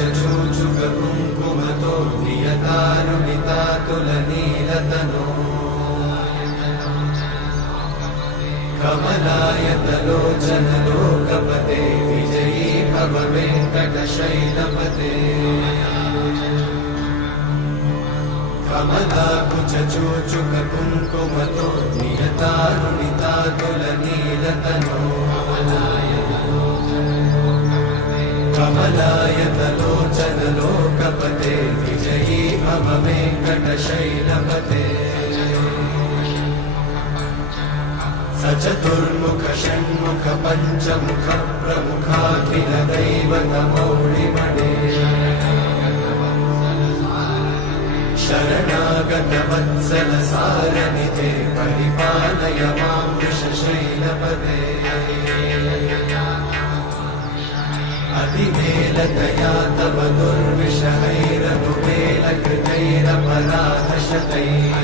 कुङ्कुमतो नियतारुणितातुलनीलतनो कमलायतलोचनलोकपते विजयी भव वेङ्कटशैलपते कमलाकुचूचुककुङ्कुमतो नियतारुणितातुलनीलतनो कमलायतलोचनलोकपते विजयी भव वेङ्कटशैलपते सचतुर्मुख षण्मुख पञ्चमुख प्रमुखाखिल दैवतमौलिमणे शरणागत वत्सल सारनिधे परिपालय मां वृषशैलपते अतिवेलतया तव दुर्विषहैरनुवेलकृतैरपराधशतैः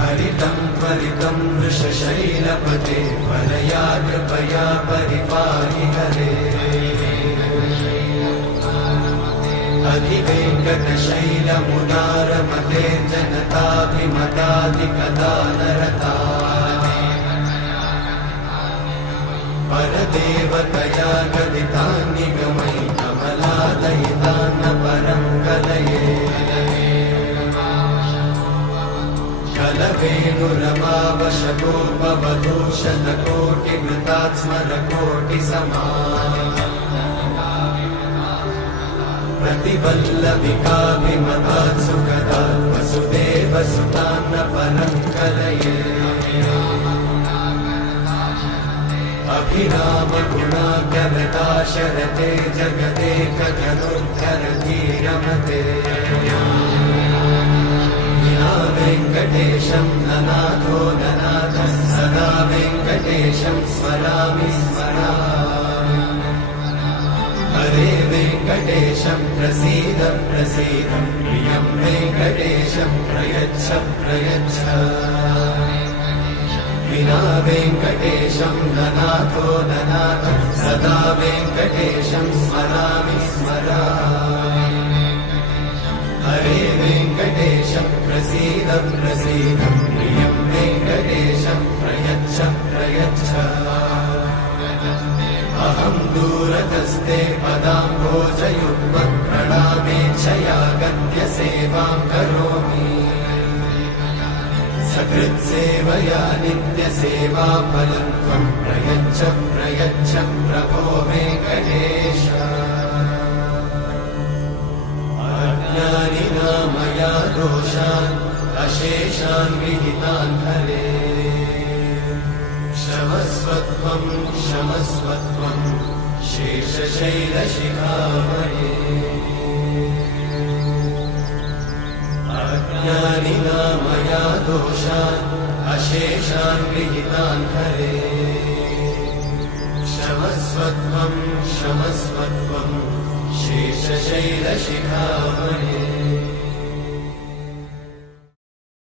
हरितं त्वरितं वृषशैलपते वरया कृपया परिपाहि हरे अधिवेङ्कटशैलमुदारमते जनताभिमताधिकदानरता परदेवतया गदितान्निगमयि कमलादयितान्न परं कलये कलवेणुरमावशतोपवधूषणकोटिवृतात्स्मरकोटिसमा प्रतिवल्लविकाभिमतात् सुखदात् वसुदेवसुतान्न परं कलये अभिरामगुणाकरताशरते जगदेकधनुर्धरधीरमते विना वेङ्कटेशं ननाथो ननाथः सदा वेङ्कटेशं स्मरामि स्मरामि हरे वेङ्कटेशं प्रसीद प्रसीद प्रियं वेङ्कटेशं प्रयच्छ प्रयच्छ विना वेङ्कटेशं ननाथो ननाथः सदा वेङ्कटेशं स्मरामि स्मरामि हरे वेङ्कटेशं प्रसीद प्रसीद प्रियं वेङ्कटेशं प्रयच्छ प्रयच्छ अहं दूरतस्ते पदाम्भोजयुग्मं प्रणामेच्छया गद्य सेवां करोमि सकृत्सेवया नित्यसेवाफलं त्वं प्रयच्छ प्रयच्छ प्रभो वेङ्कटेश अज्ञानिना मया दोषान् अशेषान् विहितान् हरे क्षमस्वत्वं क्षमस्वत्वं शेषशैलशिखामणे अज्ञानिना मया दोषान् अशेषान् विहितान् हरे क्षमस्वत्वं क्षमस्वत्वं शेषशैलशिखामणे